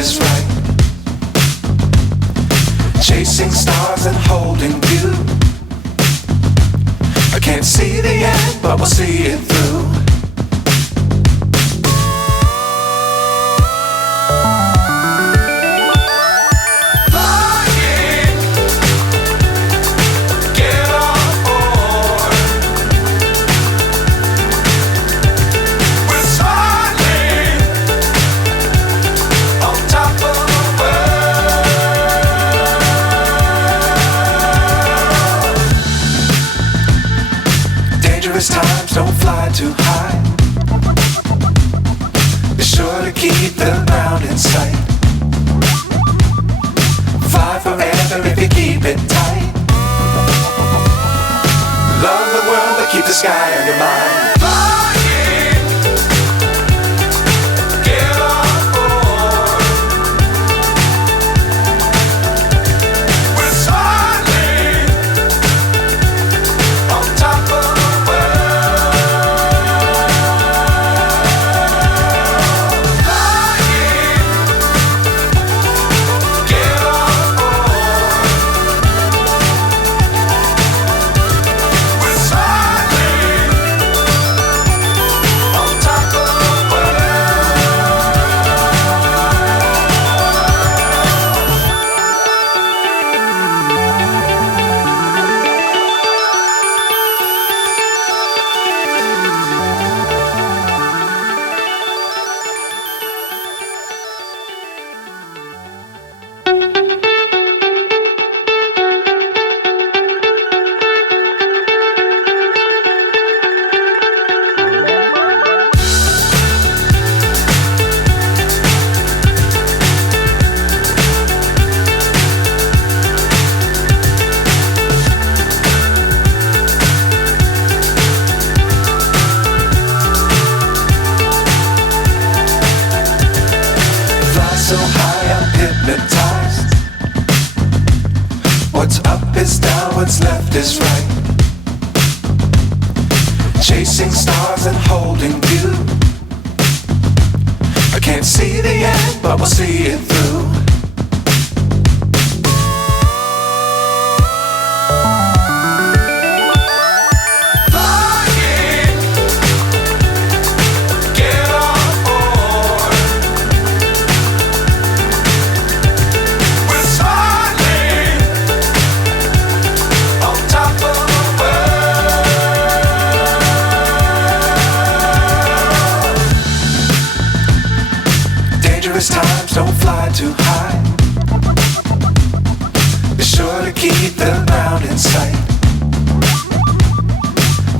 is right. Chasing stars and holding you. I can't see the end, but we'll see it through. Times don't fly too high. Be sure to keep the ground in sight. Fly forever if you keep it tight. Love the world but keep the sky on your mind. So high I'm hypnotized. What's up is down, what's left is right. Chasing stars and holding you. I can't see the end, but we'll see it through. Times don't fly too high. Be sure to keep the ground in sight.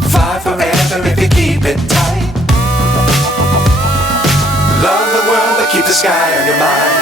Fly forever if you keep it tight. Love the world but keep the sky on your mind.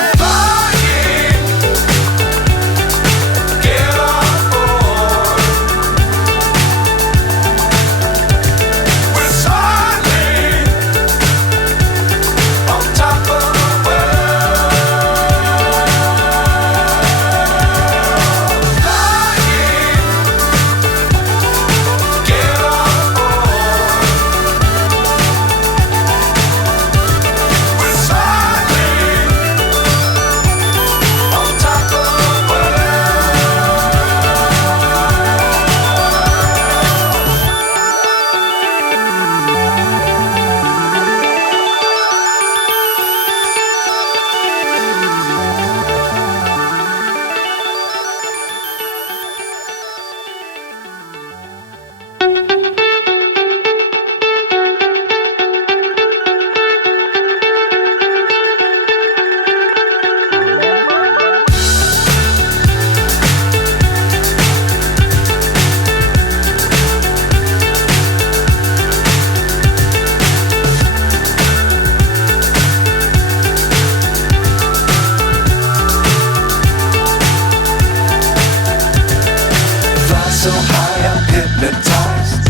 So high I'm hypnotized.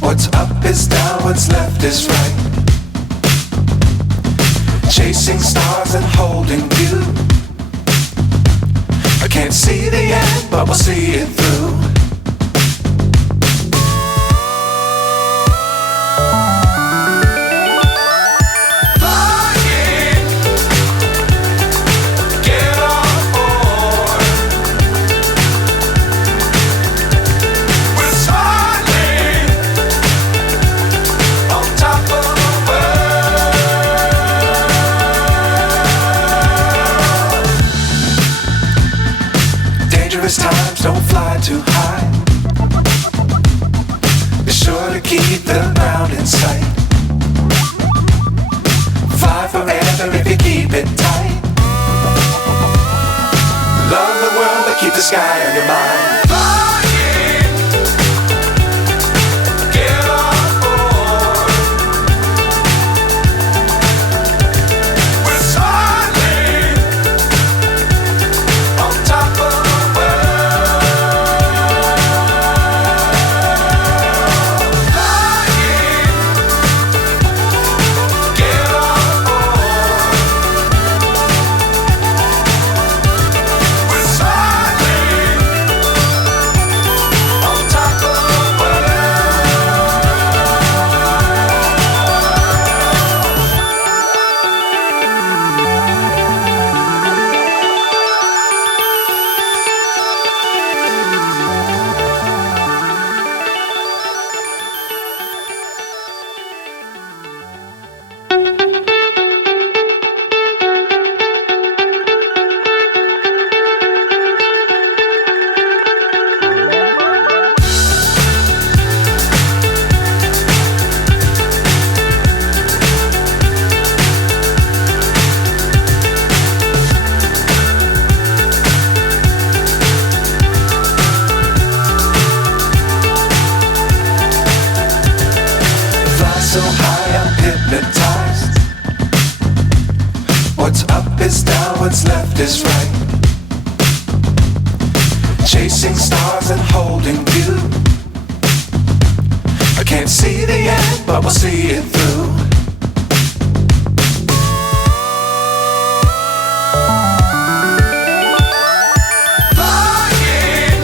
What's up is down, what's left is right. Chasing stars and holding you. I can't see the end, but we'll see it through. Flying don't fly too high. Be sure to keep the ground in sight. Fly forever if you keep it tight. Love the world but keep the sky on your mind. Flying, get on board. We're soaring on top of the world. Flying, get on board. We're soaring on top of the world. Fly so high I'm hypnotized. What's up is down, what's left is right. Chasing stars and holding you. I can't see the end, but we'll see it through. Flying,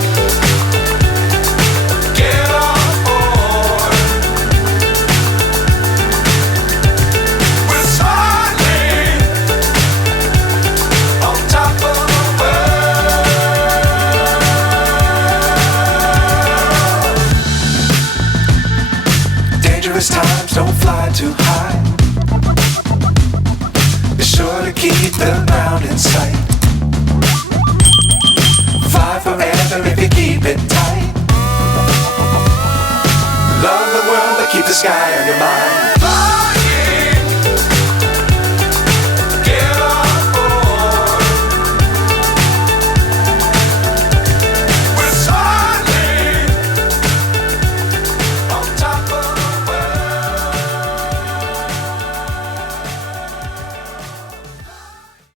get on board. We're soaring on top of the world. Dangerous times, don't fly too high. Be sure to keep the ground in sight. Fly forever if you keep it tight. Love the world but keep the sky on your mind.